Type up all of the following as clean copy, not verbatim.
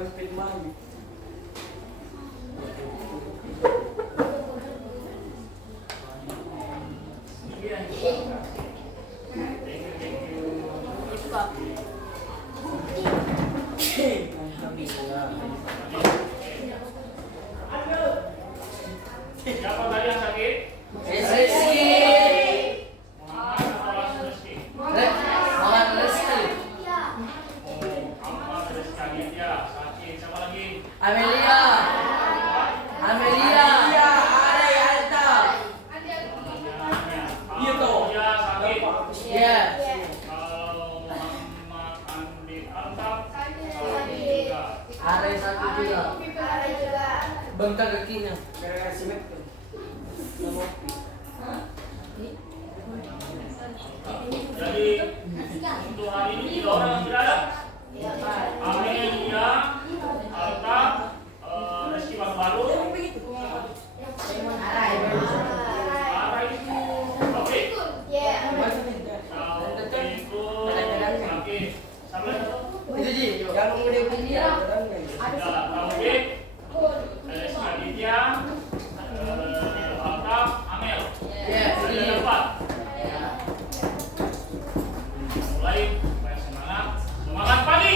Speed man. Siapa tadi yang sakit? Rizky. Muhammad atau langsung Rizky? Muhammad Rizky. Muhammad Rizky ya sakit. Siapa lagi? Amelia. Amelia. Iya toh. Ya sakit. Ya. Kalau Muhammad Andi Altab Are sakit juga. Bengkak kakinya. Gara-gara simet tuh. Jadi untuk hari ini 3 orang yang tidak ada. Amelia, Altab, Rizky baru. Ara itu oke. Kalau itu sakit. Sampai Itu Ji. Yang udah dia. kalau B Rizky Aditya, Altab, Amel. Ya, Ada 4. Mulai supaya semangat. Semangat pagi.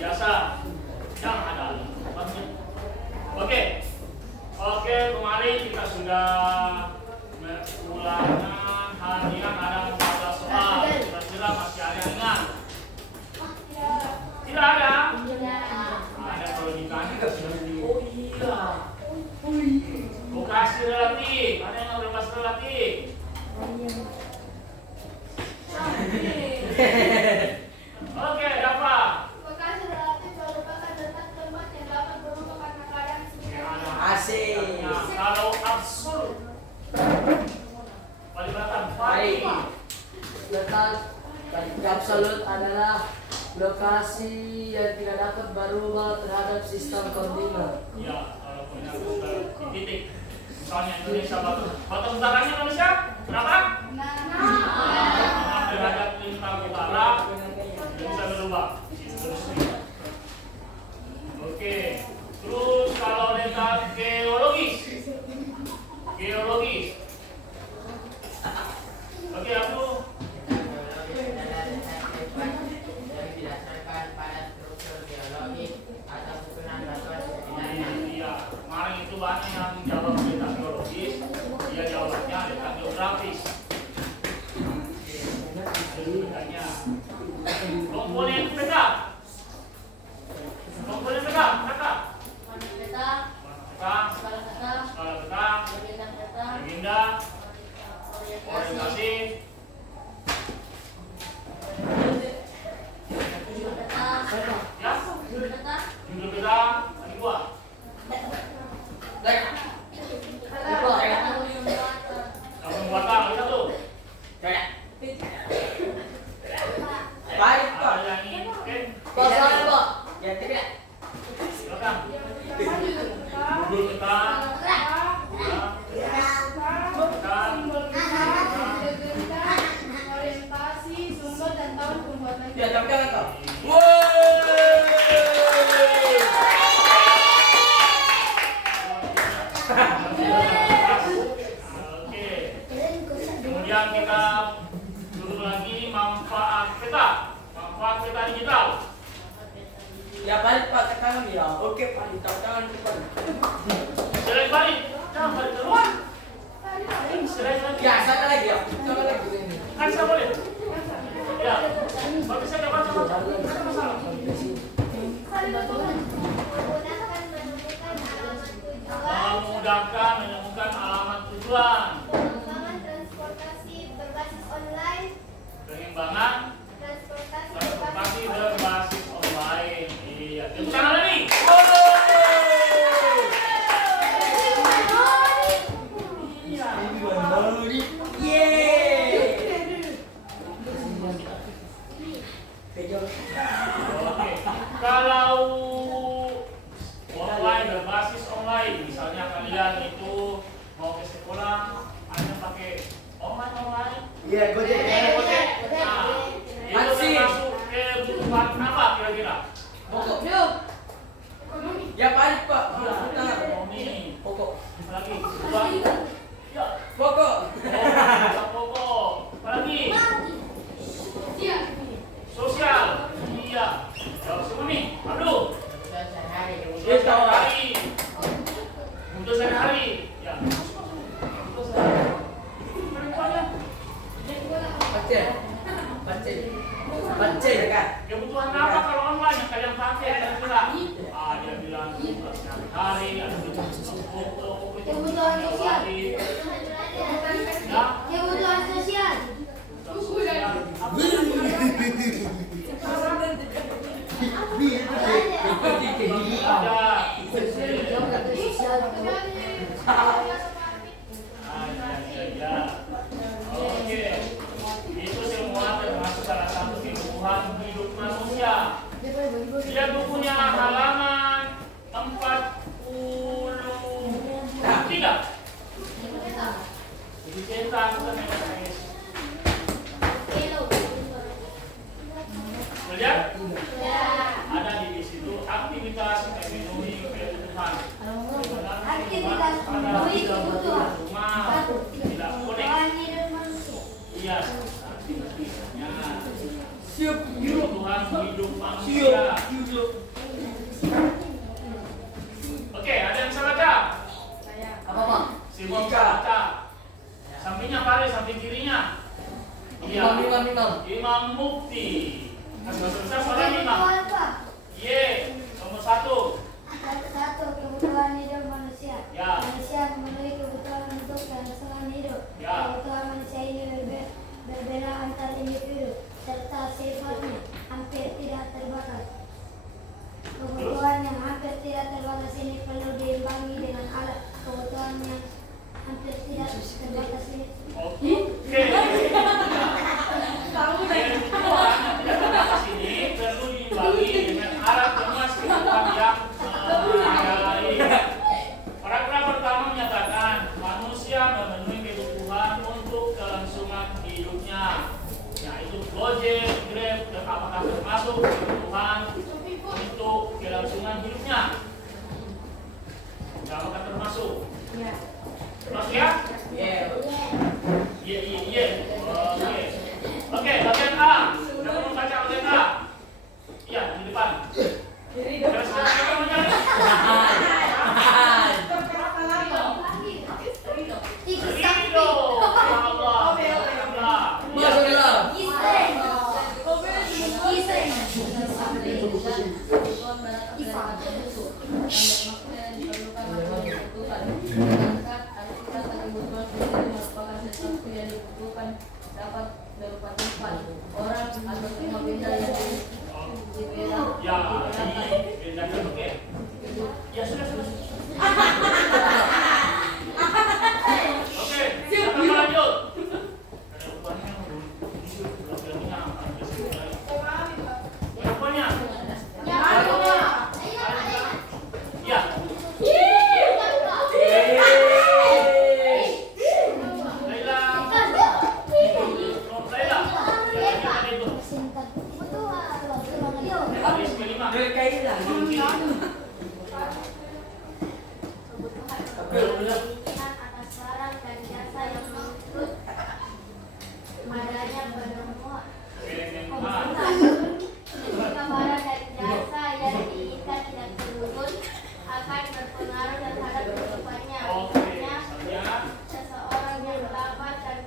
Biasa. Jangan ada. Oke. Oke, kemarin kita sudah ulangan harian ada 14 soal. Kira-kira masih ada yang ingat? Tidak ada. Ada kalau ditanya kan sudah oh iya. Lokasi relatif. Ada yang lokasi relatif. Oke, apa? Lokasi relatif merupakan tempat yang dapat berubah karena keadaan sekitar. Asik. Nah, kalau absolut pelibatan paling Letak absolut adalah lokasi yang tidak dapat berubah terhadap sistem koordinat. ya kalau punya booster di titik. Misalnya Indonesia batu utaranya Indonesia berapa? 6 derajat lintang utara bisa berubah. Seterusnya. Oke. Terus kalau letak geologis. Geologis. Oke, aku iya, kemarin itu banyak yang jawab letak geologis, dia jawabnya letak geografis. Bedanya. Komponen peta. Komponen peta, kata. Peta, skala peta, legenda, orientasi, ya, judul peta, lagi buat. Langsung buatan, lagi satu. Baik, Pak. Ada yang ini, oke. Pasal Pak. Ya, tidak. Silakan. Judul peta, Orientasi, sumber dan tahun pembuatan. Ya, tapi jangan kau. Oke. Kemudian kita duduk lagi manfaat peta. Manfaat peta digital. Ya, balik Pak ke tangan ya. Oke, Pak. Tangan depan. Selain balik, jangan balik keluar. Selain lagi. Ya, sana lagi ya. Sana lagi. Kan saya boleh. Ya. Bagi saya dapat sama. Ada masalah. Memudahkan menemukan alamat tujuan. Pengembangan transportasi berbasis online. Pengembangan transportasi berbasis online. Iya. Tepuk tangan lagi. Oke. Kalau online berbasis online, misalnya kalian itu mau ke sekolah, ada pakai online. Iya, Gojek. Gojek. Nah, itu termasuk kebutuhan apa kira-kira? Pokok. Ekonomi. Ya paling Pak. Ya, ekonomi. Pokok. Apalagi? Kebutuhan. Ya, Pokok. pokok. Apalagi? Iya. Sosial. Iya. Jawab semua nih. Aduh. Iya, Kebutuhan sehari-hari. Kebutuhan sehari-hari. Ya. Baca kan? Kebutuhan apa kalau online yang kalian pakai kira-kira? Dia bilang sehari-hari, ada foto, Kebutuhan sosial. ya. Kebutuhan sosial. Oke, itu semua termasuk salah satu kebutuhan hidup manusia. Dia bukunya halaman 43. Jadi cetak bukan yang guys. Lihat? Ada di situ aktivitas memenuhi kebutuhan. Aktivitas memenuhi kebutuhan. Rumah tidak konek. Iya, aktivitasnya. Kebutuhan hidup manusia. Oke, ada yang bisa baca? Apa Pak? Semua bisa baca. Sampingnya Faris, samping kirinya. Iya. Imam Mufti. Besar suara imam. Ye, nomor 1. Satu, kebutuhan hidup manusia. Ya. Manusia memenuhi kebutuhan untuk kelangsungan hidup. Ya. Kebutuhan manusia ini berbeda antar individu serta sifatnya hampir tidak terbatas. Kebutuhan yang hampir tidak terbatas ini perlu diimbangi dengan alat kebutuhan yang hampir tidak terbatas ini. Oke. Kebutuhan yang tidak terbatas ini perlu diimbangi dengan alat kemas kebutuhan yang memadai. Paragraf pertama menyatakan manusia memenuhi kebutuhan untuk kelangsungan hidupnya, yaitu Gojek, Grab, dan apakah termasuk kebutuhan untuk kelangsungan hidupnya? Apakah termasuk? Ya. Termasuk ya? Iya. Oke, bagian A. Siapa mau baca bagian A? Iya, di depan. Siapa mau nyari? Ridho. Ya Allah. dapat berupa tempat orang atau semua benda yang Ya, ini bendanya oke. Ya sudah. Oke, siapa mau lanjut? Ada upahnya upahnya. Ya. Atas barang dan jasa yang menuntut adanya penemuan jika barang dan jasa yang diinginkan tidak terwujud akan berpengaruh terhadap kehidupannya. Misalnya, seseorang yang lapar dan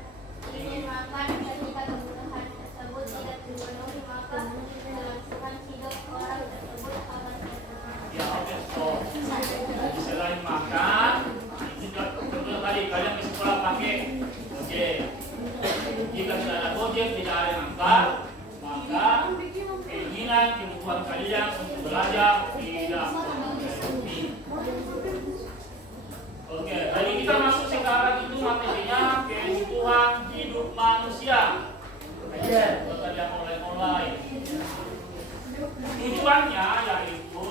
ingin makan ketika kebutuhan tersebut tidak terpenuhi maka kelangsungan hidup orang tersebut akan terpengaruh. Ya, oke. Selain makan, contoh tadi kalian ke sekolah pakai Gojek. Jika tidak ada Gojek, tidak ada yang angkat, maka keinginan kebutuhan kalian untuk belajar tidak terpenuhi. Oke, jadi kita masuk sekarang itu materinya kebutuhan hidup manusia. Tadi yang online. Tujuannya yaitu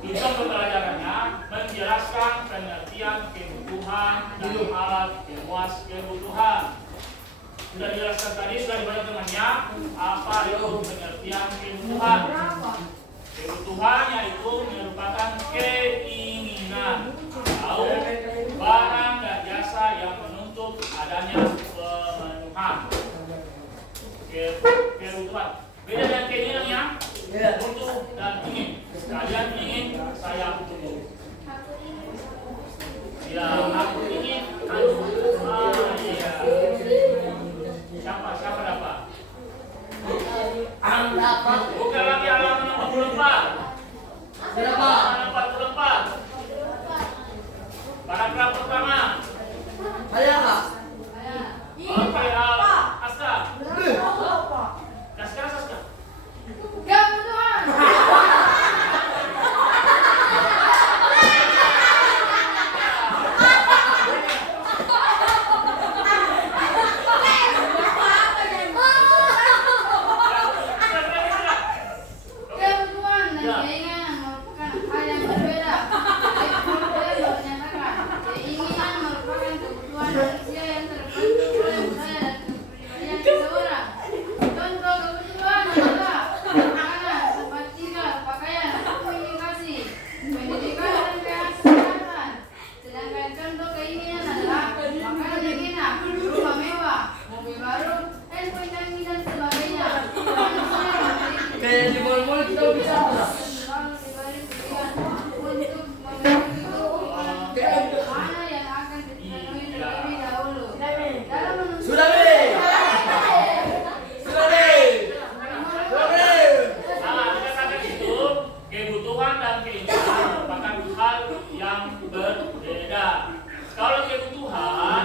tujuan pembelajarannya menjelaskan pengertian kebutuhan kebutuhan dan alat pemuas kebutuhan. Sudah dijelaskan tadi, sudah dibaca temannya apa itu pengertian kebutuhan. Kebutuhan yaitu merupakan keinginan atau barang dan jasa yang menuntut adanya pemenuhan. Kebutuhan beda dengan keinginan ya, butuh dan ingin. Kalian ingin, saya butuh. Ya, aku ingin. Iya. Siapa dapat? Bukan lagi halaman 44. Halaman 44. Paragraf pertama. Oke, Aska. Aska. Kebutuhan. Kebutuhan dan keinginan merupakan hal yang berbeda. Kebutuhan menyatakan keinginan merupakan kebutuhan manusia yang terbentuk oleh budaya dan kepribadian seseorang. Contoh kebutuhan adalah makanan, tempat tinggal, pakaian, komunikasi, pendidikan, dan kesehatan. Sedangkan contoh keinginan adalah makanan yang enak, rumah mewah, mobil baru, handphone canggih, dan sebagainya. Manusia memiliki Kayak di mall-mall kita bisa apa? mana yang akan dipenuhi terlebih dahulu. Dalam menuntut Sudah deh. Dikatakan itu kebutuhan dan keinginan merupakan hal yang berbeda. Kalau kebutuhan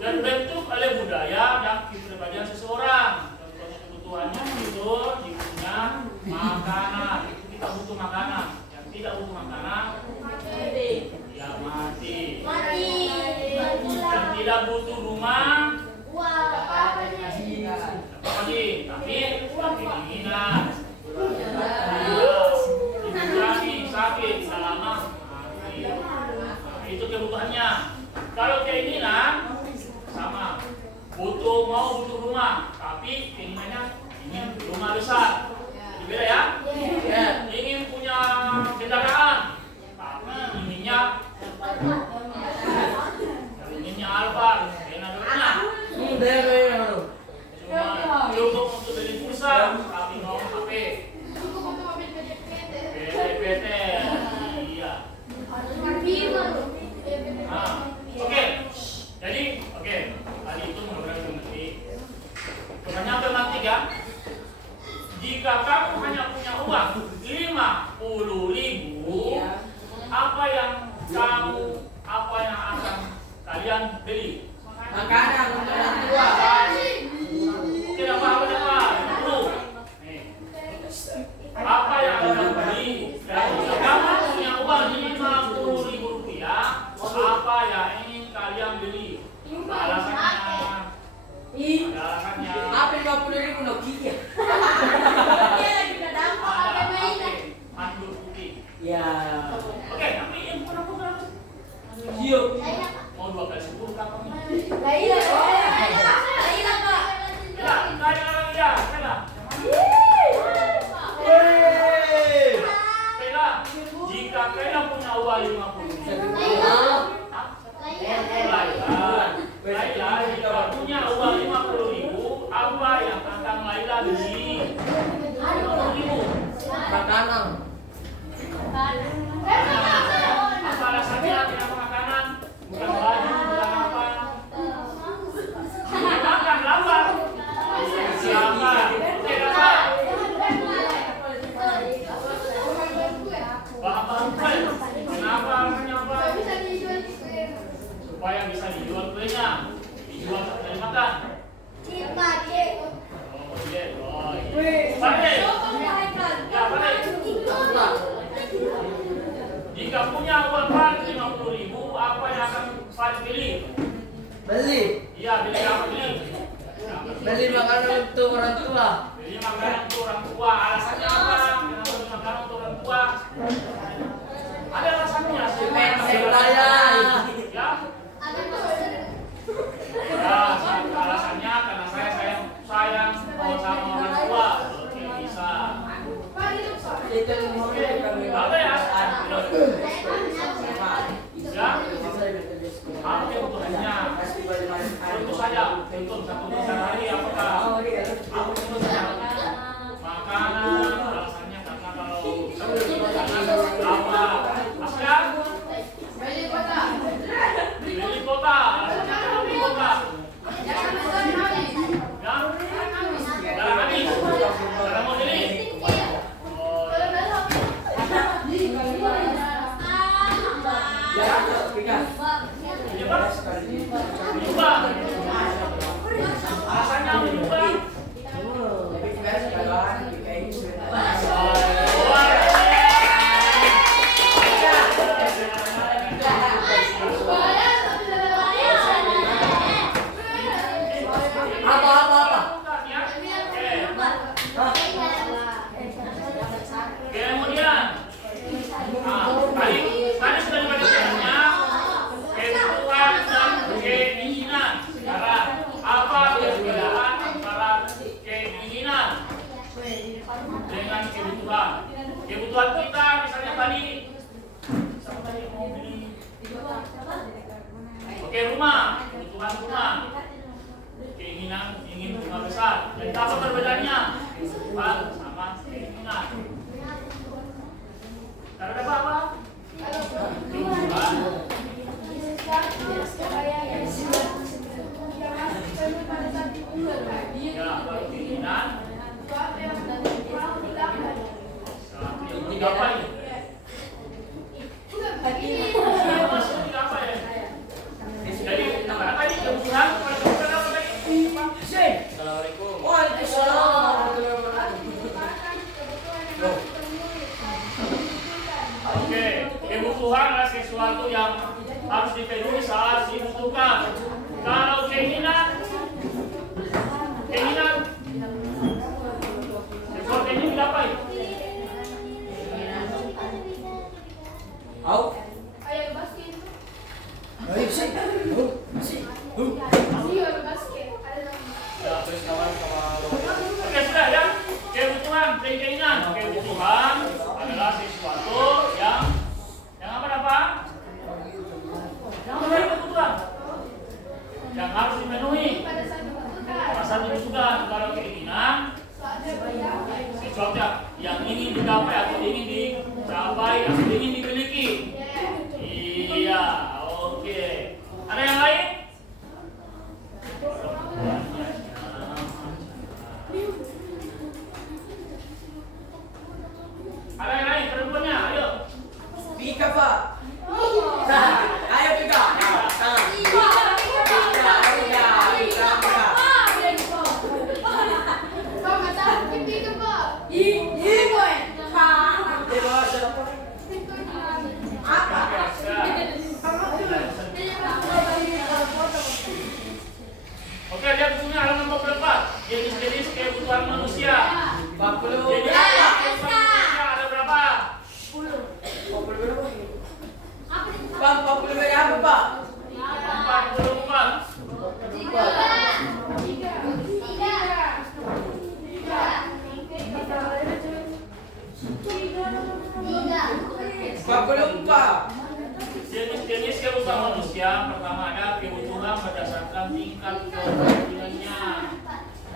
terbentuk oleh budaya dan kepribadian seseorang. Contohnya kebutuhannya tidur, punya makanan. Itu kita butuh makanan. Yang tidak butuh makanan, ya mati. Yang tidak butuh rumah, apa lagi? Tapi keinginan. Dikurangin, sakit, bisa lama mati. Nah, itu kebutuhannya. Kalau keinginan sama, butuh rumah, tapi keinginannya ingin rumah besar. Jadi beda ya? Ingin punya kendaraan, tapi inginnya Alphard, enak-enak. Cuma cukup untuk beli pulsa, tapi mau HP. PT. Iya. Oke. Jadi, tadi itu menurut mengerti. Pertanyaan pemantik ya. Jika kamu hanya punya uang 50.000, apa yang akan kalian beli? Makanan untuk orang tua. Oke, apa? Nih. Apa yang akan beli? Jika kamu punya uang 50.000 rupiah, apa yang ingin kalian beli? Alasannya. Apa 50.000 Nokia? Handuk putih. Ya. Oke, tapi yang kurang. Siap. Mau 2 kali 10 berapa nih? Laila. Jika Kayla punya uang 50.000, Laila jika punya uang 50.000, apa yang akan Laila beli? 50.000. Makanan. Apa alasannya kenapa makanan? Bukan baju, bukan apa? Makan lapar. Siapa? Oke, lapar. Bahan kenapa alasannya apa? Supaya bisa dijual kuenya, dijual dari makan. Oh iya, Pandai. Ya, Pandai. Jika punya uang 50.000, apa yang akan Fadil beli? Beli. Iya, beli apa beli? Beli makanan untuk orang tua. Beli makanan untuk orang tua. Alasannya apa? Kenapa beli makanan untuk orang tua? Ada alasannya. Supaya Ya, apa kebutuhannya? Tentu saja, contoh satu sehari apakah? Apa kebutuhannya? Makanan, alasannya karena kalau apa? Aska? Beli kota. Beli kota, alasannya karena beli kota. Jangan menjual habis. Ya, darah habis, darah mau beli. Oh, menyumbang. Alasannya menyumbang. Kemudian, tadi sudah dibaca temannya, kebutuhan dan keinginan. Sekarang, apa perbedaan antara keinginan dengan kebutuhan? Kebutuhan kita misalnya tadi, oke, rumah, kebutuhan rumah. Keinginan ingin rumah besar. Dan apa perbedaannya? Kebutuhan sama keinginan. Karena apa? Kebutuhan. Ya, kalau keinginan. Digapai. Maksudnya digapai ya. Jadi, apa ini kebutuhan? Kebutuhan apa tadi? Assalamualaikum. Waalaikumsalam. Oke, kebutuhan adalah sesuatu yang harus dipenuhi saat dibutuhkan. Kalau keinginan sesuatu ini digapai. Au. Ayo basket. Ayo sih. Ayo basket. Ya, oke, sudah ya. Kebutuhan, keinginan. Kebutuhan adalah sesuatu yang apa? Yang memenuhi kebutuhan. Yang harus dipenuhi. Pasal dibutuhkan. Kalau keinginan sesuatu yang ingin digapai atau ingin dicapai atau ingin dimiliki. Iya, oke. Ada yang lain? Ada yang lain? Perempuannya, ayo. Pika, Pak. Ayo Pika. Oke, lihat bukunya halaman 44. Jenis-jenis kebutuhan manusia. 40. Jenis kebutuhan manusia ada berapa? 40 berapa? Pak, 40 dari apa, Pak? 44. Jenis-jenis kebutuhan manusia pertama ada kebutuhan berdasarkan tingkat kepentingannya.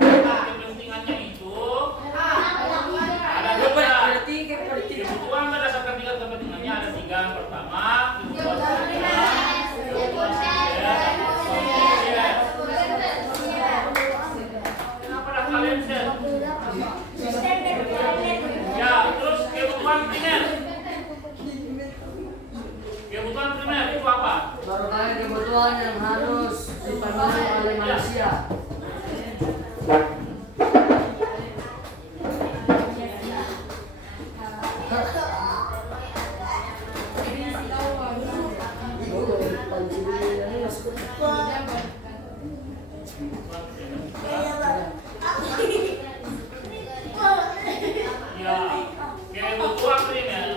Tingkat kepentingannya itu ada dua. Kebutuhan berdasarkan tingkat kepentingannya ada 3. Yang pertama, kebutuhan sosial, kebutuhan kenapa dah kalian set? Ya, terus kebutuhan primer. Kebutuhan primer itu apa? Merupakan kebutuhan yang harus dipenuhi oleh manusia. Ya, kebutuhan primer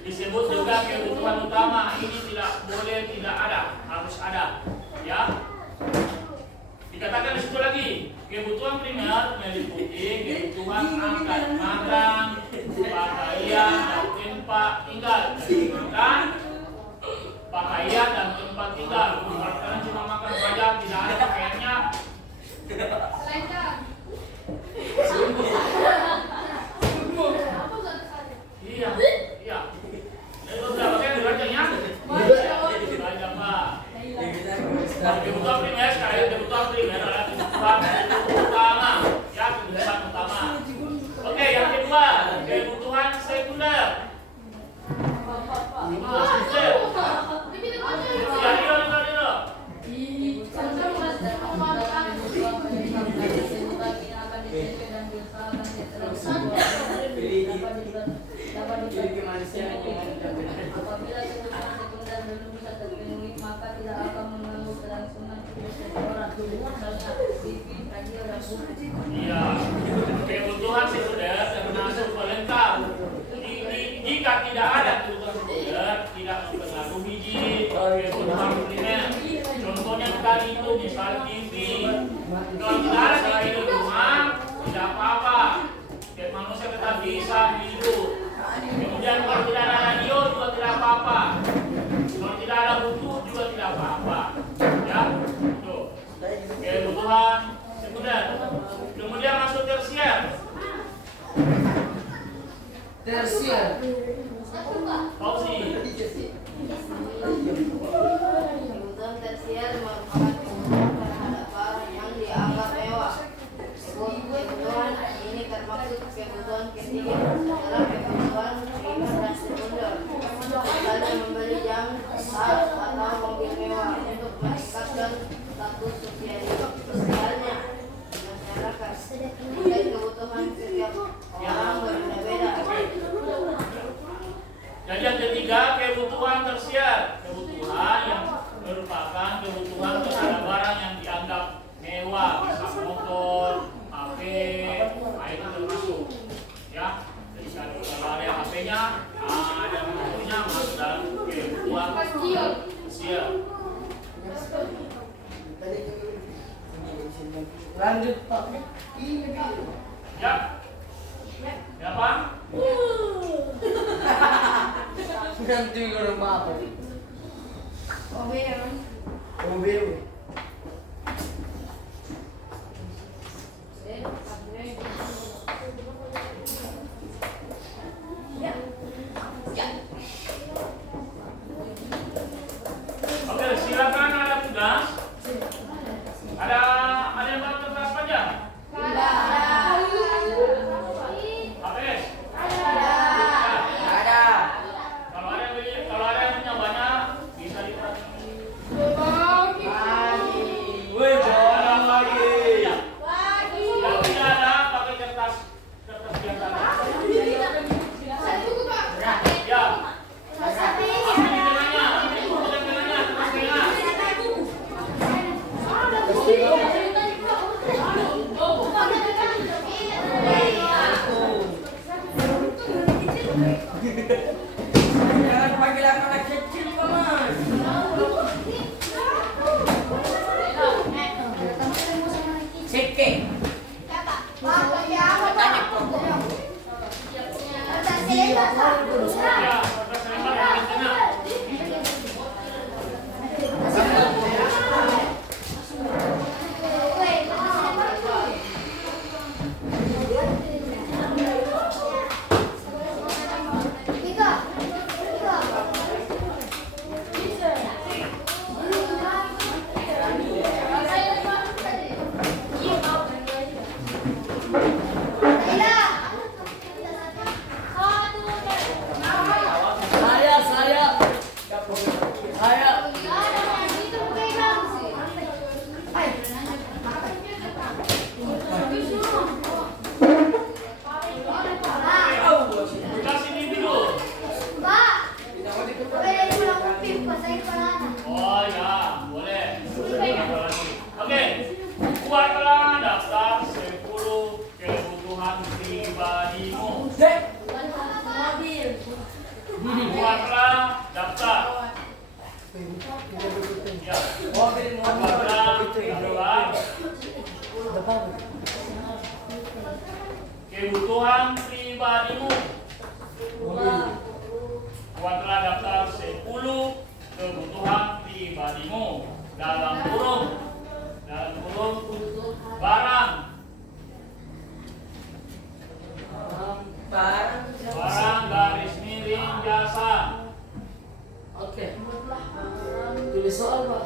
disebut juga kebutuhan utama. Ini tidak boleh tidak ada, harus ada. Ya, dikatakan di situ lagi kebutuhan primer meliputi kebutuhan akan makan, pakaian, dan tempat tempat tinggal, makan, pakaian dan tempat tinggal. Kalau kalian cuma makan saja, tidak ada pakaiannya. Selengkap. Iya, iya. Itu sudah pakai derajatnya. Derajat apa? Kebutuhan primer, sekarang kebutuhan primer adalah kebutuhan utama. Ya, kebutuhan utama. Oke, yang kedua, kebutuhan sekunder. Kebutuhan sekunder. Ya, dulu. Apabila kebutuhan sekunder belum bisa terpenuhi, maka tidak akan mengganggu kelangsungan tugas seseorang. Misalnya TV, radio, dan buku. Iya, kebutuhan sekunder termasuk pelengkap. Jika tidak ada kebutuhan sekunder, tidak mempengaruhi kebutuhan primer. Contohnya tadi itu misal TV. Kalau tidak ada TV di rumah, tidak apa-apa. Manusia tetap bisa hidup. Kemudian kalau tidak ada radio juga tidak apa-apa. Kalau tidak ada buku juga tidak apa-apa. Ya, tuh. Kebutuhan sekunder. Kemudian masuk tersier. Tersier. Fauzi. Kebutuhan tersier merupakan kebutuhan terhadap barang yang dianggap mewah. Kebutuhan ini termasuk kebutuhan ketiga adalah kebutuhan primer dan sekunder. Misalnya membeli jam, tas, atau mobil mewah untuk meningkatkan status sosialnya di masyarakat. Nilai kebutuhan setiap orang berbeda-beda. Jadi yang ketiga kebutuhan tersier, kebutuhan yang merupakan kebutuhan terhadap barang yang dianggap mewah, misal motor, HP, itu termasuk. Ya, jadi kalau ada yang HP-nya, ada yang motornya masuk dalam kebutuhan tersier. Lanjut Pak. Ya, ya Pak. Nanti ke rumah apa? Mobil. Oke, silakan ada tugas. Ada yang bawa kertas panjang? Habis? Ada. Kalau ada yang punya banyak bisa dipakai. Woi, jangan lagi. Yang tidak ada pakai kertas biasa. Ya. Ambil di tengahnya, kertas tengah. Jangan panggil anak kecil, Mas. Seke. Tanya pokok. Ya, kertas lembar yang di tengah. Tugas individu. Oh ya, boleh. Oke, buatlah daftar 10 kebutuhan pribadimu. Buatlah daftar. Ya, buatlah daftar kebutuhan pribadimu. kebutuhan pribadimu dalam kurung barang garis miring jasa. Oke. Tulis soal Pak.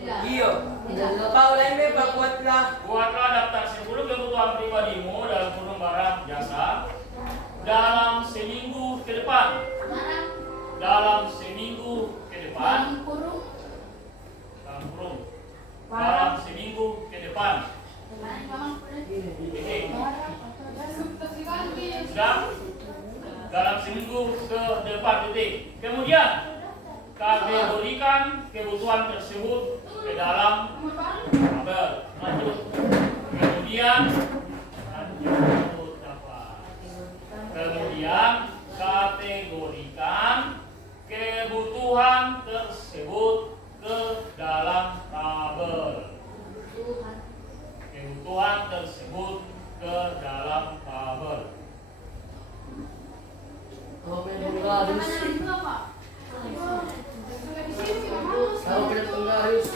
Tidak. Iyo. Tidak. Pak lainnya Pak buatlah. Buatlah daftar 10 kebutuhan pribadimu dalam kurung barang jasa dalam seminggu ke depan. Dalam seminggu ke depan. Dalam seminggu ke depan. Sudah? Dalam seminggu ke depan titik. Kemudian kategorikan kebutuhan tersebut ke dalam tabel. Lanjut. Kemudian kategorikan kebutuhan tersebut ke dalam tabel. Kebutuhan tersebut ke dalam tabel. Kalau kita penggaris,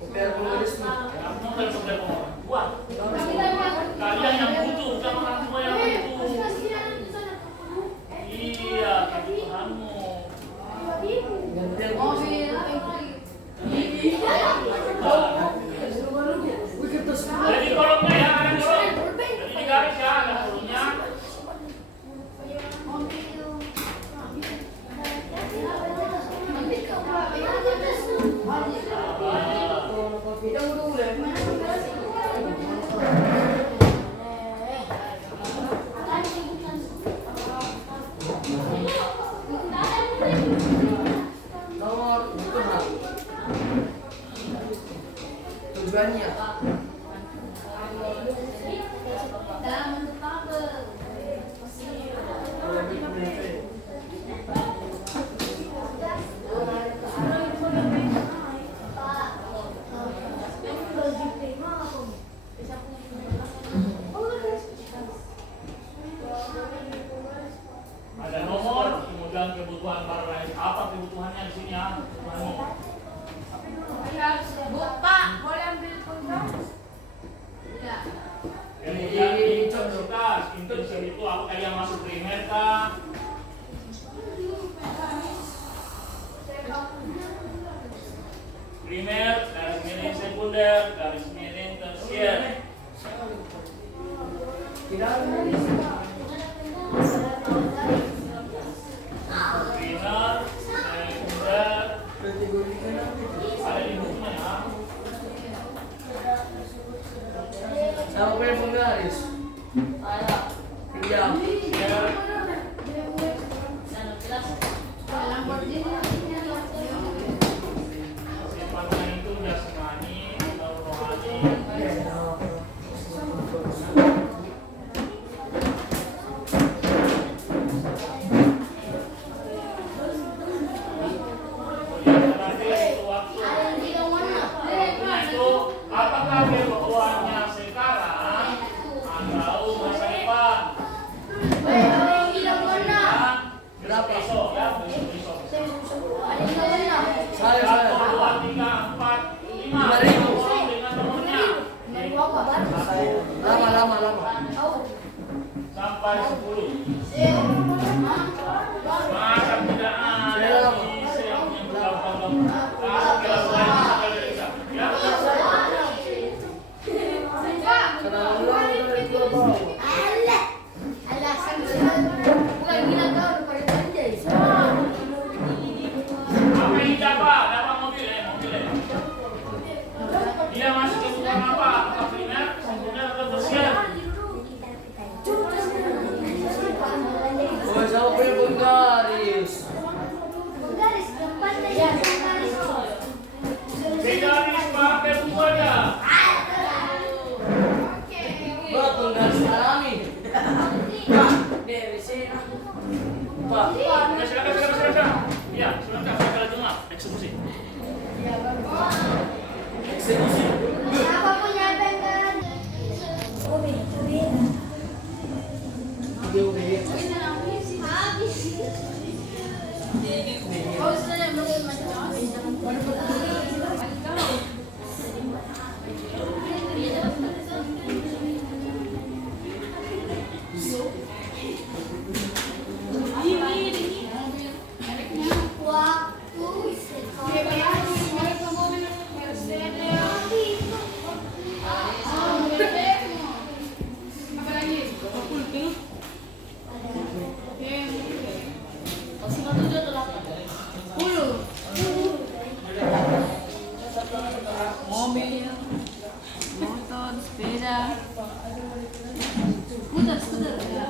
UPR penggaris nih. Kamu kan saudara orang tua. Kalian yang butuh, bukan orang tua yang butuh. Iya, kebutuhanmu. Jadi kolomnya ya, ada kolom. Jadi di garis ya, ada kolomnya. Nomor itu hak. Tujuannya. Dalam bentuk tabel. Ada nomor, kemudian kebutuhan barang lain. Apa kebutuhannya di sini ya? Kebutuhanmu. Bu, Pak, boleh ambil penggaris? Tidak. Kemudian intensitas. Intensitas itu apa yang masuk primer kah? Primer, garis miring sekunder, garis miring tersier. Tidak. Primer, sekunder, Kategorikan apa itu? ada di bukunya ya. Sama UPR penggaris. Iya. Tersier, Dalam bordil. sifatnya itu jasmani atau rohani. Kemudian terakhir itu waktu. Waktunya itu apakah kebutuhannya sekarang atau masa depan? Berapa? Besok ya, besok. Saya. 1, 2, 3, 4, 5. 5.000. Dengan nomornya Lama. sampai 10. Masa tidak ada bisa yang berapa-berapa. Kalau lain bisa. Ya. Karena ulang dari dua bawah. Apa yang dapat? Dapat mobil. Dia masuk kebutuhan apa? Apakah primer, sekunder atau tersier? Oh, sama UPR penggaris. Segaris pakai buku aja. Pak, penggaris alami. Pak, dari sini. Pak. Ya, silakan. Iya, silakan. Saya cuma eksekusi. Eksekusi. Siapa punya pengen? Dia UPR. Habis. Habis. Oh, Mobil, motor, sepeda, skuter ya.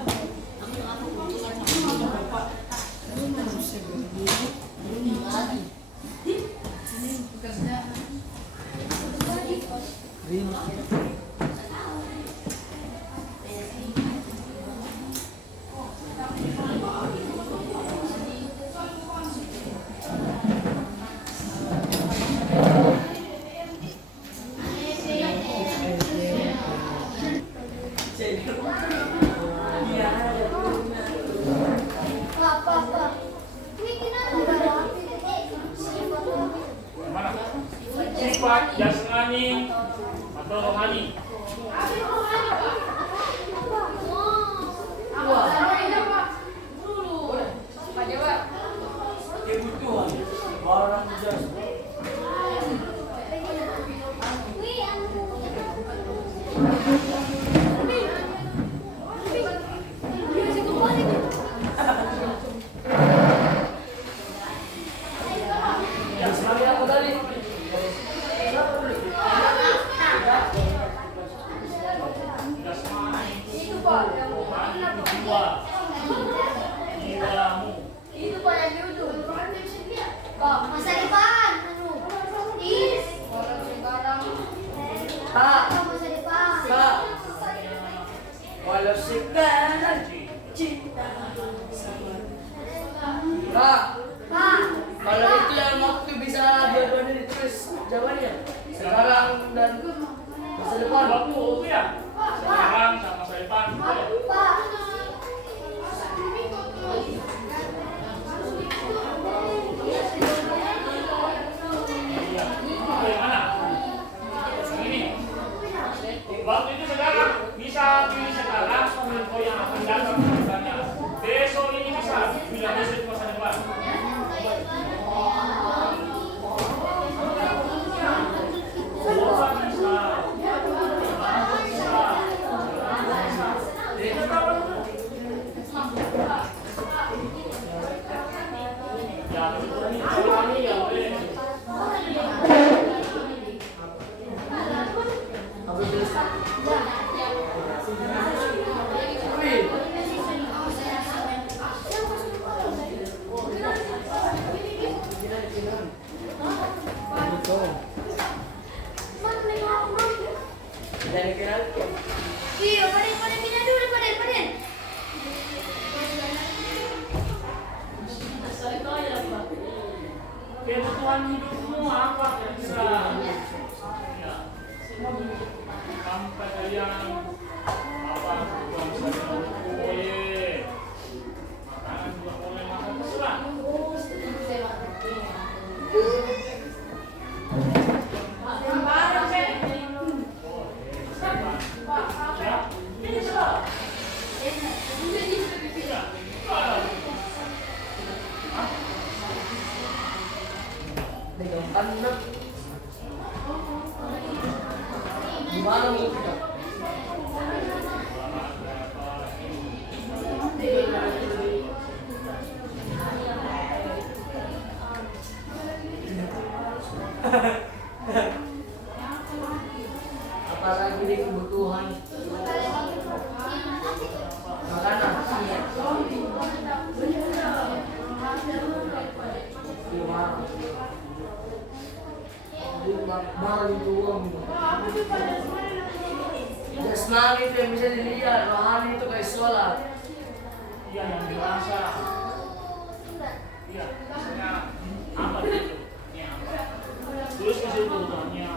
Mana? Sifat jasmani atau rohani? Kebutuhan barang jasa. Jasmani apa tadi? Jasmani, rohani, jiwa, jiwamu. Masa depan, Is. Pak, Masa depan. Pak. Walau sekarang cinta. Pak, Pak. kalau itu yang waktu bisa dua-duanya ditulis jawabannya. Sekarang dan masa depan. Waktu itu ya? Sekarang sama masa depan. Pak. Iya. Yang mana? Yang ini. Waktu itu sekarang bisa pilih sekarang atau yang akan datang kedepannya. Besok ini bisa bila besok itu masa depan. Orang bisa. Ya, ini ya boleh. Apa tulis? Wih. Dari kenal. Iya, paden pindah dulu, paden. Kebutuhan hidupmu apa kira-kira? Ya. Sampai kalian apa kebutuhan sehari-hari boleh. Makanan juga boleh makan terserah. Anak. Gimana mau kita? Apalagi di kebutuhan makanan. Mahal itu uang. Jasmani itu yang bisa dilihat, rohani itu kayak sholat. Iya yang dewasa. Iya, misalnya apa itu? Ini apa? Terus kasih kebutuhannya.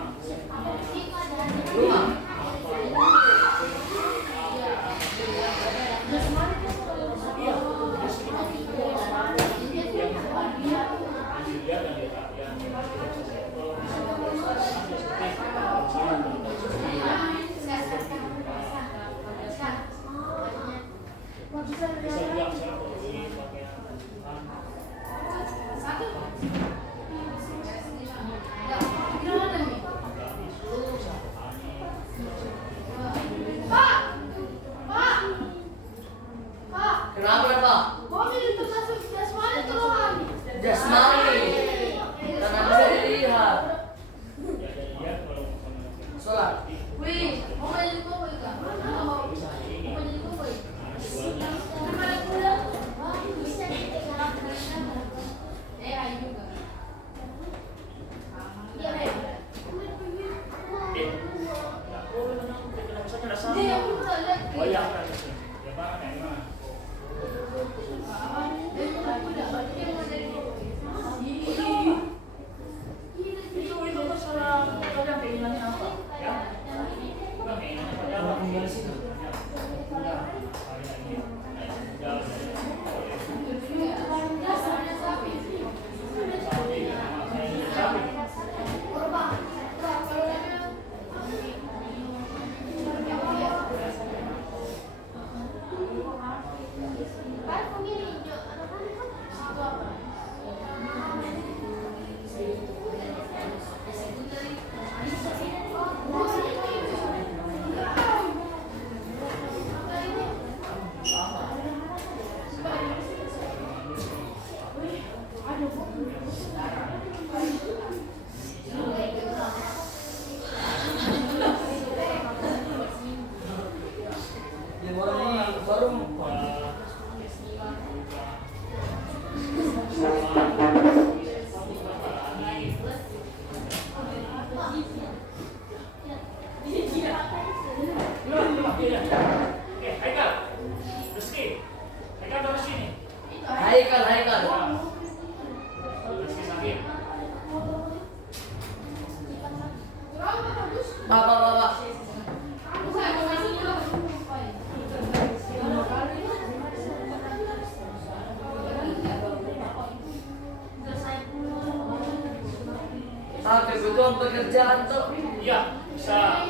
Rumah. Iya. Yang dilihat dan Kenapa Pak? Jasmani. Karena bisa dilihat. Sholat. Wih, mau jadi koboi kah? Mau jadi koboi? Ayo juga. Dia yang bisa lihat. Oh iya, ya Pak, ya gimana? Itu terserah kalian keinginannya apa, ya? Bukan keinginannya pada apa? Tinggal di situ. Haikal. Bapak. Kebutuhan pekerjaan tuh. Iya, bisa.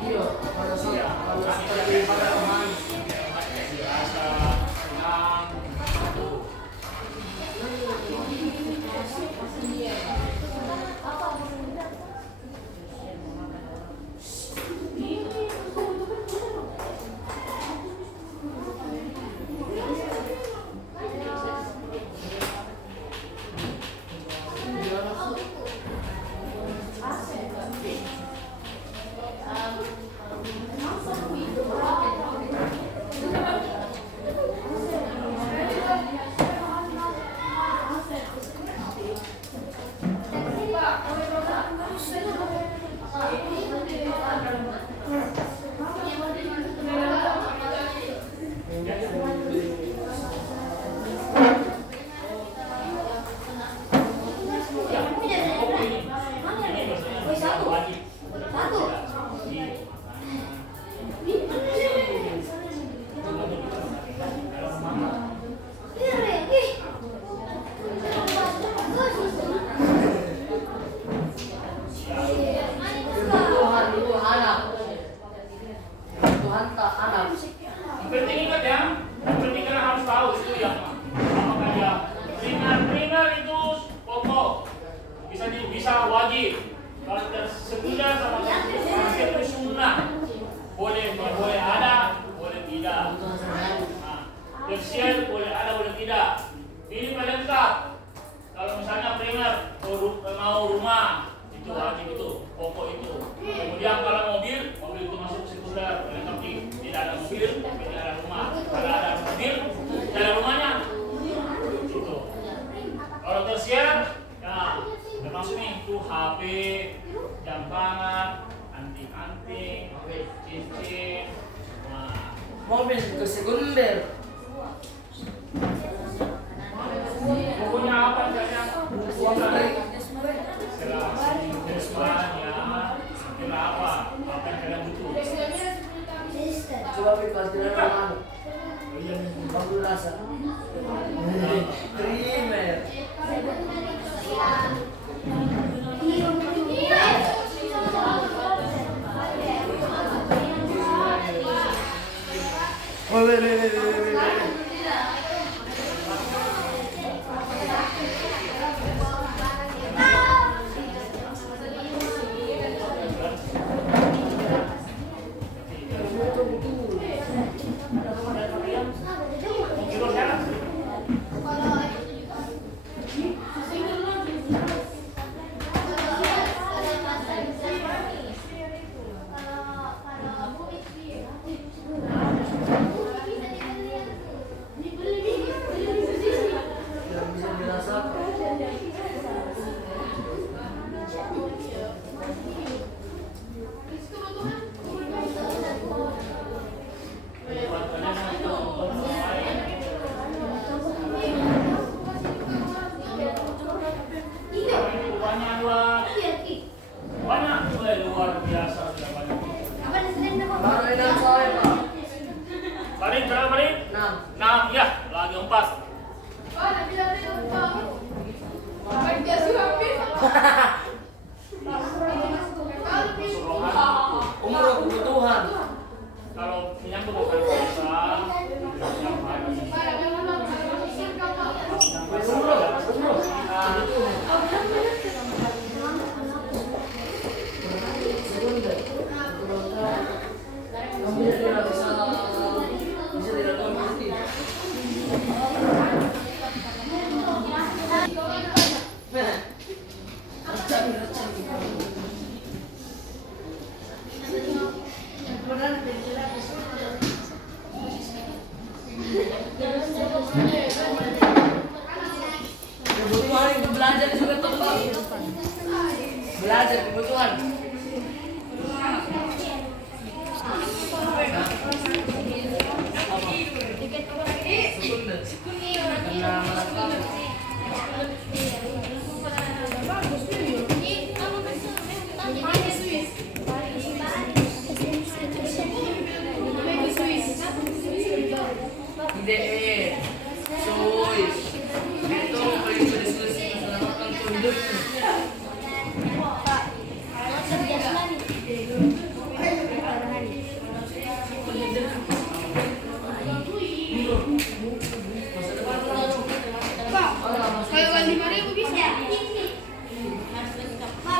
Iya, kalau seperti para teman. Penting ingat ya, penting kalian harus tahu itu ya. Apakah dia primer itu pokok, bisa wajib. Kalau sekunder sama itu sunnah, boleh ada, boleh tidak. Nah, tersier boleh ada, boleh tidak. Ini paling tetap. Kalau misalnya primer mau rumah itu wajib itu, pokok itu. Kemudian kalau mobil itu masuk sekunder, paling penting. Tidak ada mobil, tidak ada rumah. Kalau ada mobil, tidak ada rumahnya. Itu. Kalau tersier, ya termasuk nih itu HP, jam tangan, anting-anting, cincin. Nah, Mobil ke sekunder. pokoknya apa misalnya? Uang dari Kira apa yang kalian butuh? coba pas tidak mana. Bagus rasa. Primer. Yang bisa dirasakan. Banyak, luar biasa sudah banyak. Mainan saya, Pak. Barin berapa barin? 6. 6 ya, lagi 4. Umur kebutuhan. Kalau menyangkut bukan puasa, yang pagi. Kamu tidak bisa tidak mengerti. Kebutuhan itu belajar juga tetap. Belajar kebutuhan. IDE, Suis, itu paling serius menyelamatkan penduduk. Kalau 5.000 bisa.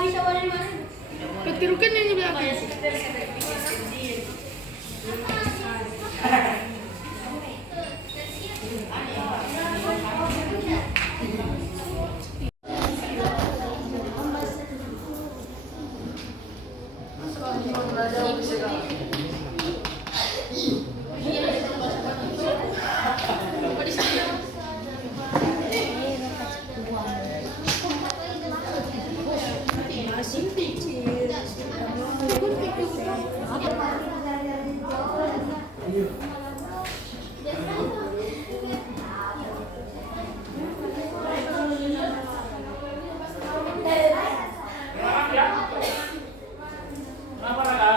Bisa boleh 5.000. Ketirukan yang juga apa? Kenapa Raka?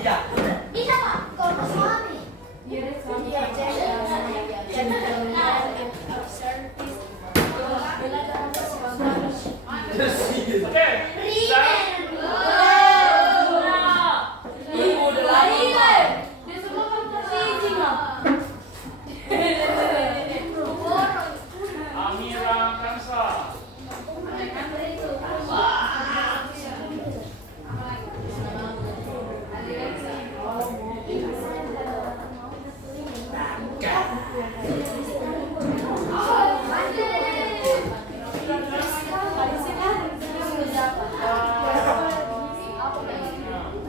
Iya.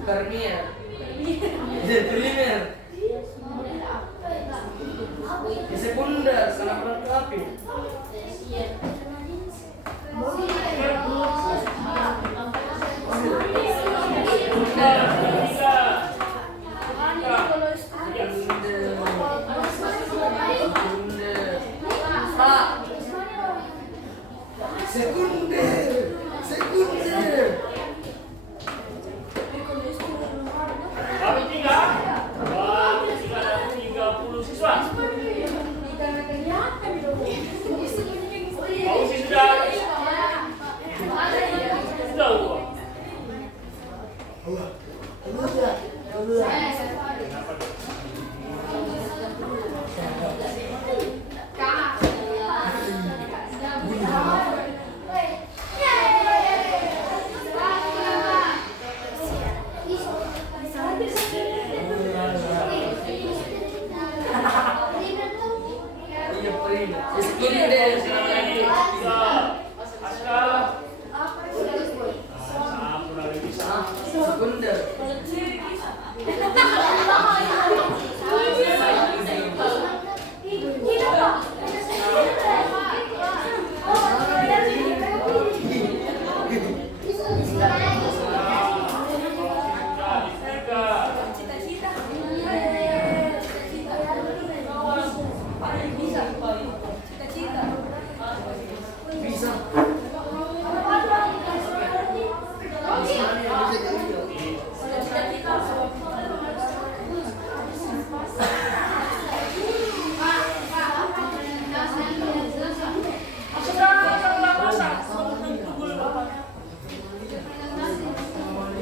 Premier. Primer. Sekunder karena melengkapi. Sekunder. Bagi 3. Bagi 30 siswa. Fauzi sudah. Sudah.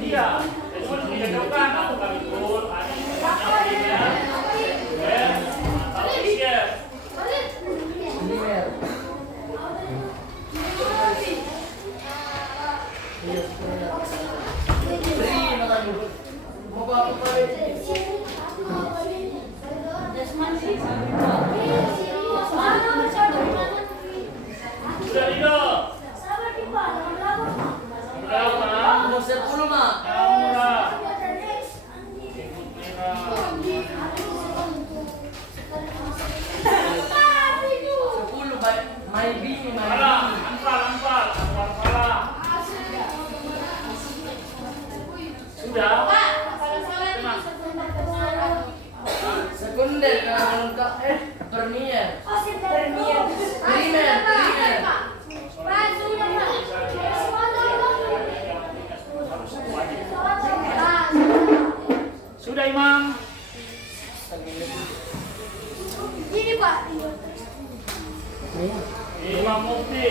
Iya, itu harus dijadwalkan apakah betul ada yang atau share. Sudah Rido. Berapa? 10 mak. Yang murah. My bini, my Salah, bini. ampal, salah. Sudah. Tenang. Sekunder karena melengkapi. Premier. Primer. Sudah Imam. Ini Pak. Imam Mufti.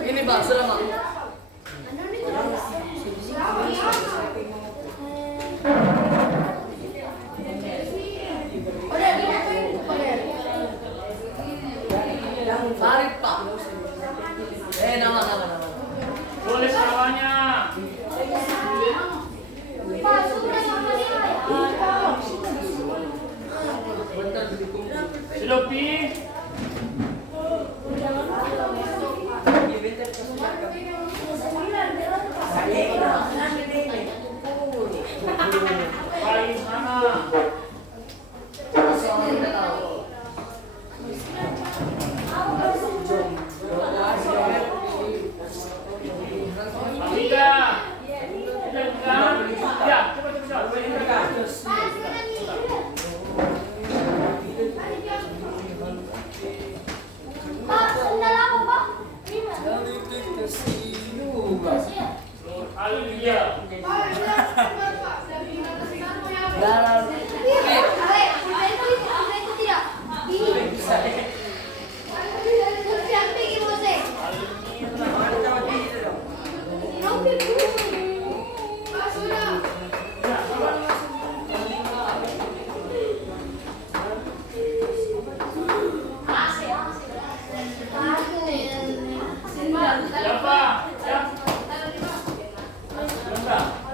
Ini Pak, sudah Mak. Tarik Pak. Nama. Boleh namanya. Pak, sudah sama dia. Sudah Pi. Baik sana. Tiga. Ya, coba. Pak, sendal aku, Pak. Haleluya. Dalam. Itu tidak. Siapa? Ya. Sudah.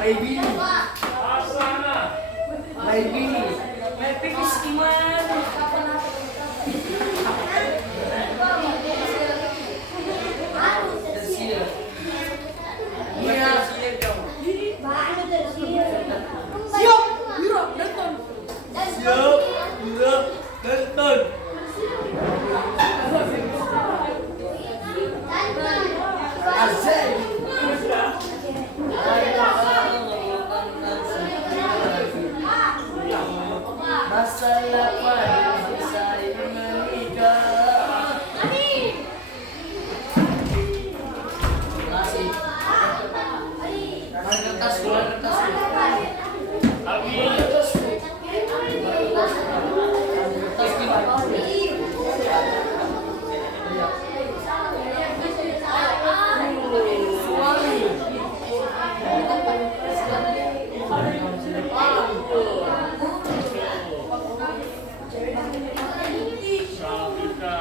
My bini, Asana. my bini, my pipis gimana? Tersier. Iya. Siap, Wira, nonton. Siap, Wira, nonton. Asik. Masalah pada saya menikah. Masih. Kertas dua, kertas dua. Albi. Kertas lima. Safika.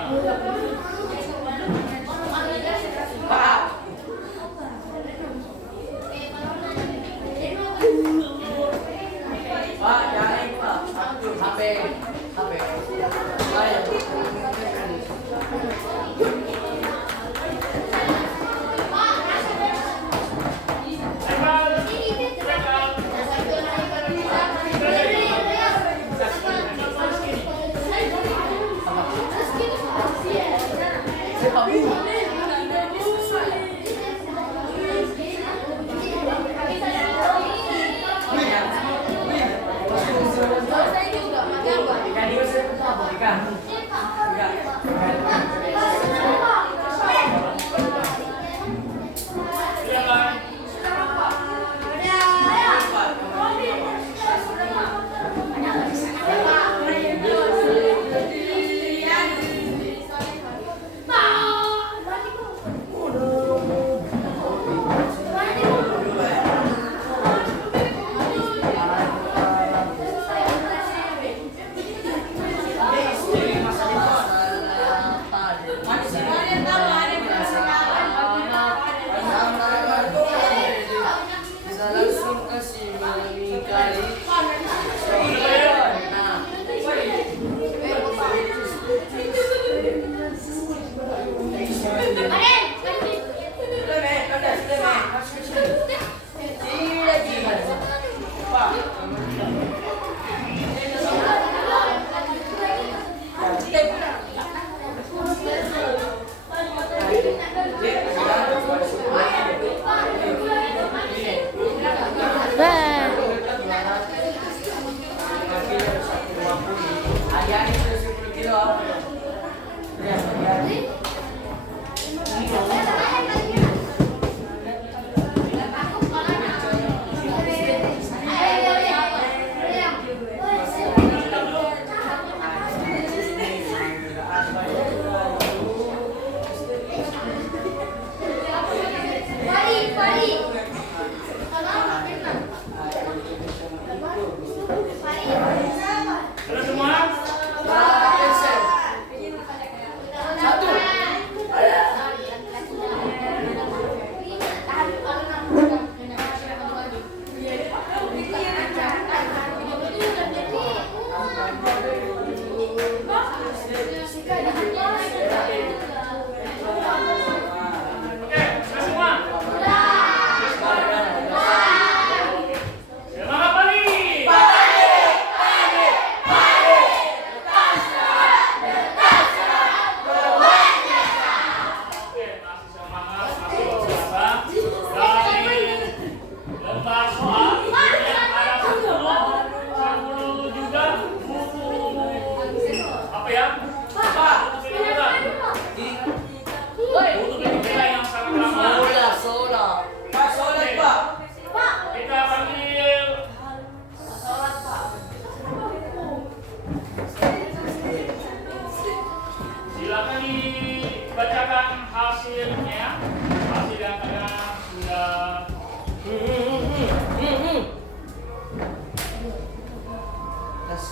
Tas.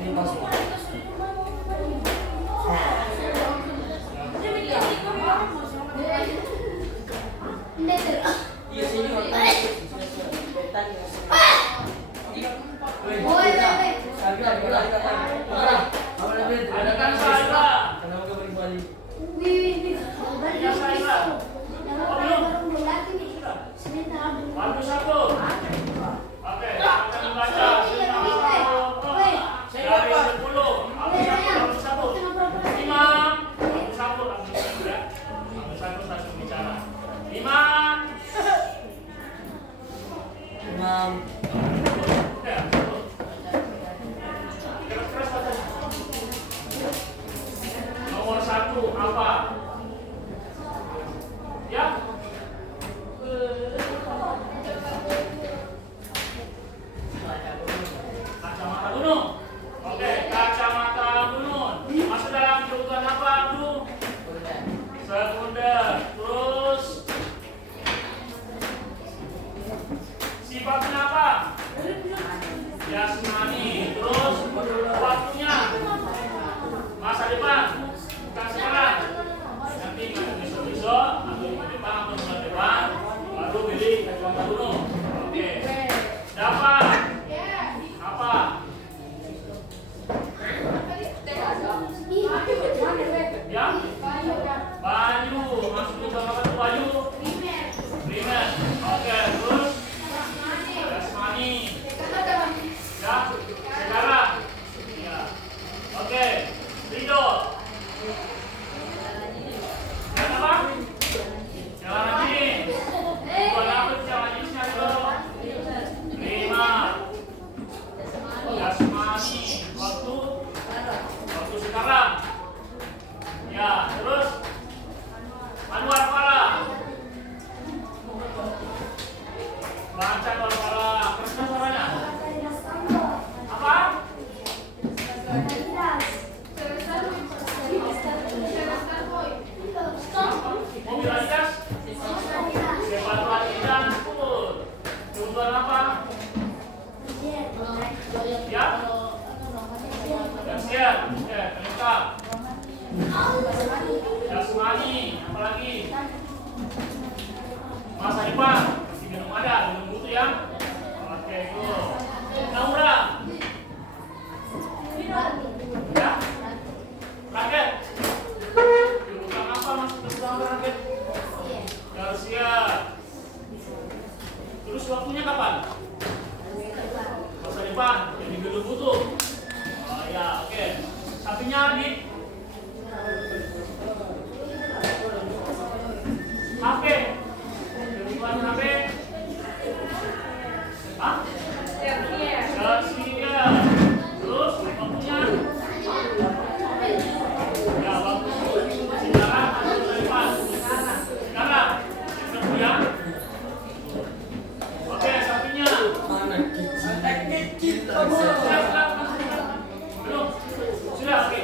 Ini masuk. Iya sini Adakan saya. Bagus satu. Oke, akan membaca dari 10. Bagus satu. Imam. Bagus satu langsung ya. Bagus satu langsung bicara. Imam. Imam. Ya. Keras-keras baca. Nomor 1 apa? Ya. Kacamata gunung. Oke, kacamata gunung. Masuk dalam kebutuhan apa, Bu? Sekunder. Terus sifatnya apa? Jasmani. Terus waktunya masa depan, bukan sekarang. Nanti besok-besok atau minggu depan atau bulan depan baru pilih kacamata gunung. Oke. Dapat apa? Ya? Baju. Masuk ke dalam apa baju? Primer. Oke, terus jasmani. Ya, sekarang. Ya. Oke. Ridho. Dan apa? Jalan jeans. Buat apa jalan jeansnya dulu? Lima. Jasmani. Waktu sekarang. Ya, terus Anwar Pala. Baca Anwar Pala. Keras suaranya. Apa? Mobil Adidas. Sepatu Adidas. Kebutuhan apa? Ya. Dan siap. Oke, lengkap. Jasmani, apalagi? Masa depan, masih minum ada, minum butuh ya. Oke, go. Naura. Ya. Raket. Kebutuhan apa masuk kebutuhan raket? Garcia. Terus waktunya kapan? Masa depan, jadi gedung butuh. Oh ya, oke. Sapinya adik. HP. Kebutuhan HP. Hah? Garcia. Terus waktunya? Ya, waktu sekarang atau masa depan? Sekarang. Tunggu ya. Oke, sapinya. Mana kecil. Sudah. Belum. Sudah, oke.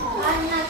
Masa depan.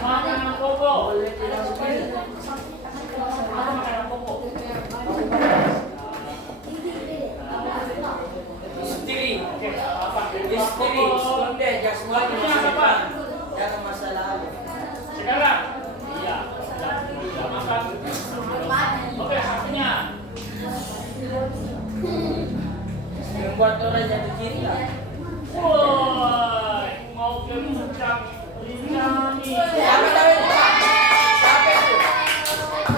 Makanan pokok. Apa makanan pokok? Istri. Oke, apa? Istri. Sonde jasmani masa depan. Jangan masa lalu. Sekarang? Iya. Sudah makan. Oke, satunya. Membuat orang jatuh cinta. Woi, mau kencang ringan nih. Siapa itu?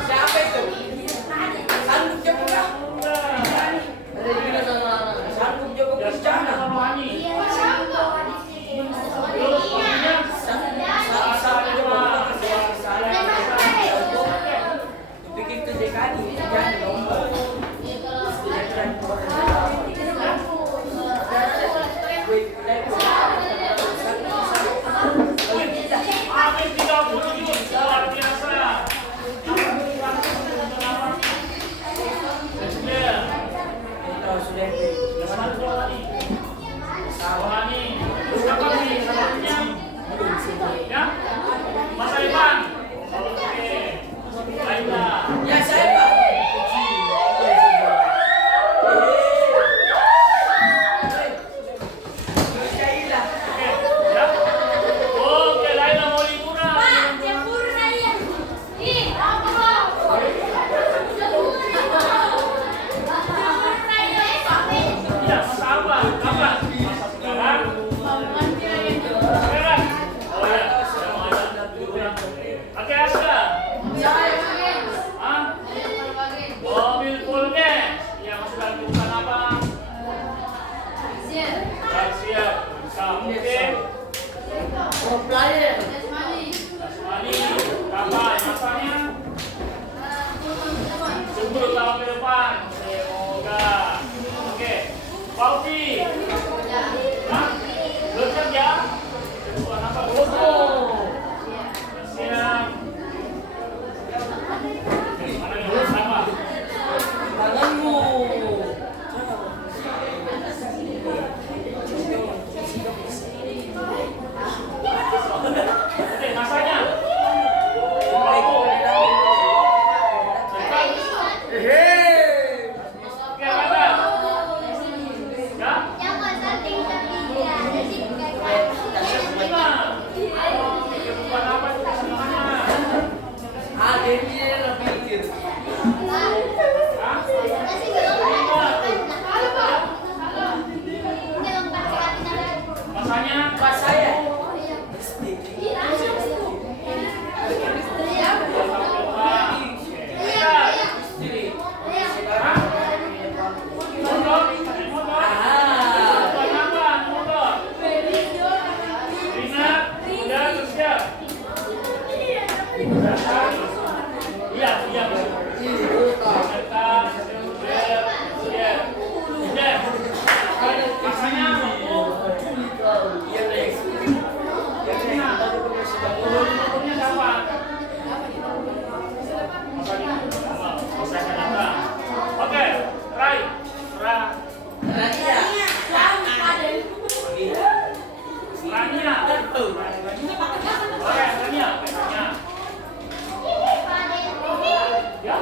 Siapa itu? Sanduk jepang. Udah. Jangan Rohani. Rohani. Siapa nih sahabatnya? Ya? Mas Ivan. Oke. Laila. Ya saya Pak. Ya. Oke, Laila mau liburan. Ya, masa apa? Kapan? Masa sekarang? Sekarang? Oh ya, sudah mau ada liburan. Oke, Aska. Hah? Mobil full gas. Yang sudah lakukan apa? Siap. Oke. Player. Asmani, kapan? Masanya? 10 tahun ke depan. Semoga. Oke. Pauti. Hah? Bekerja? Bukan apa? Siap. Oke, mana yang bersama? Tanganmu. Oke, masanya? Hehehe. Oke, mana? Ya? Lima. Oke, bukan apa itu semuanya? Ada yang lebih pikir. Hah? Masanya? Pas saya. Oke, Rai, Rania. Oke, Rania. Ya,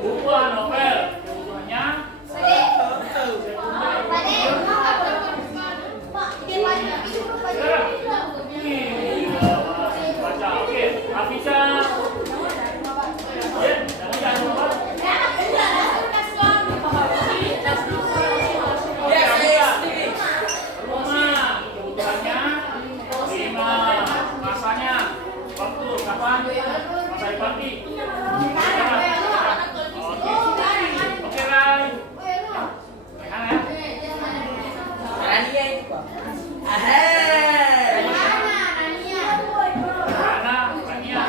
bukuan novel. Kebutuhannya baca. Oke, Afisa. Ya, jangan lupa. Oke, Afisa. Rumah. Kebutuhannya 5. Masanya waktu kapan? Masa pagi. Oke, Rai. Rehan ya. Rania itu Pak. Ahai. Rana, Rania.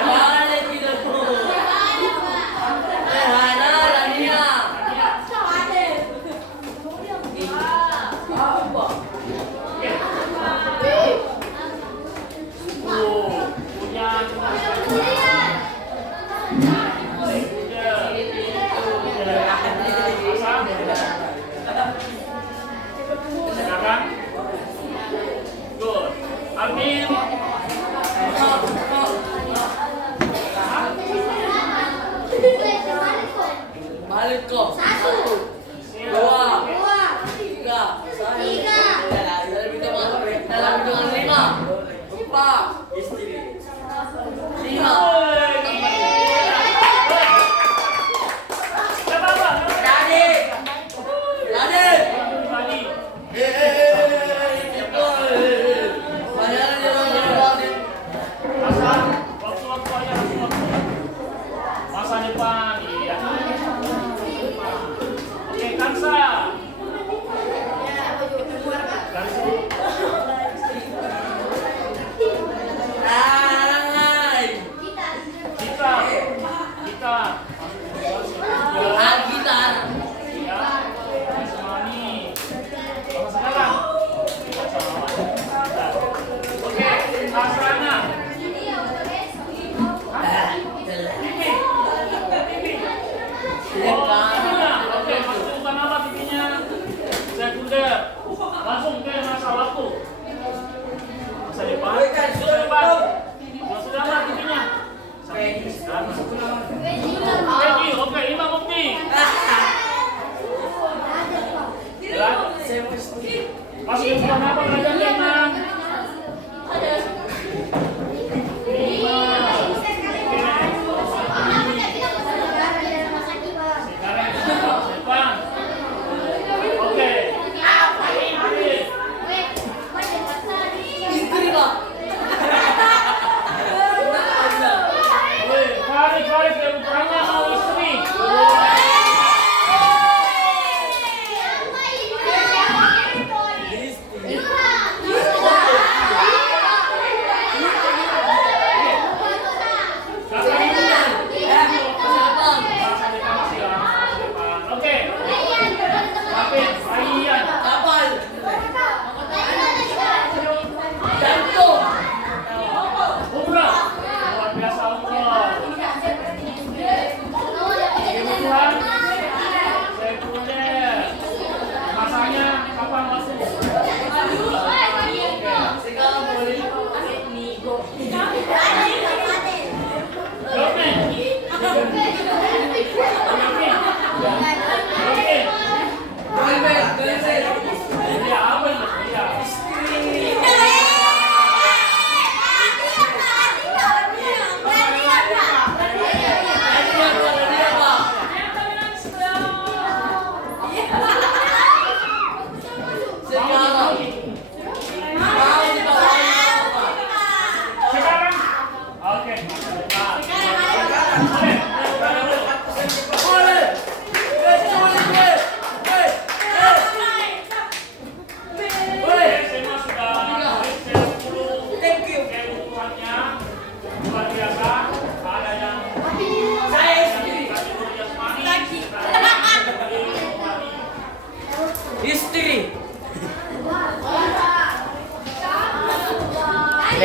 Mana kita tuh? Hana Rania. Apa? Punya silakan. Good. Amin. Balik kok. 1, 2, 3. Dalam hitungan 5, 4, 5. Jadi. Padahal dia orang Waktu-waktu aja waktu-waktu. Masa depan, iya. Oke, Kansa.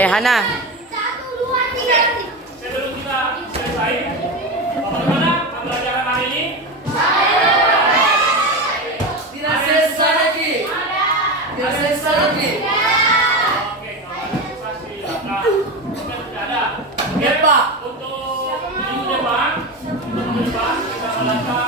Hana. Satu, dua, tiga. Sebelum kita selesai, bagaimana pembelajaran hari ini? Tidak selesai lagi. Tidak selesai lagi. Oke, kalau susah sih ada. Oke, tidak ada. Oke, Ya, Pak. untuk minggu depan kita belajar